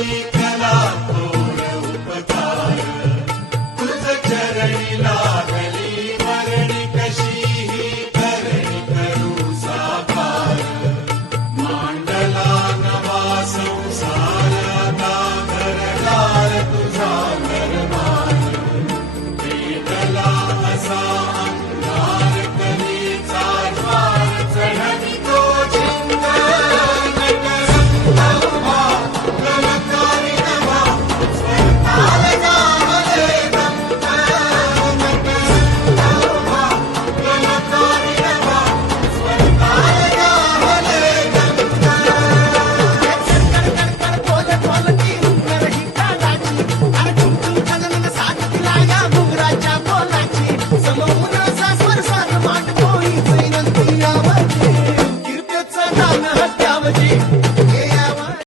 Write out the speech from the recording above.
कला उपकार तुझ चरणिला Bye.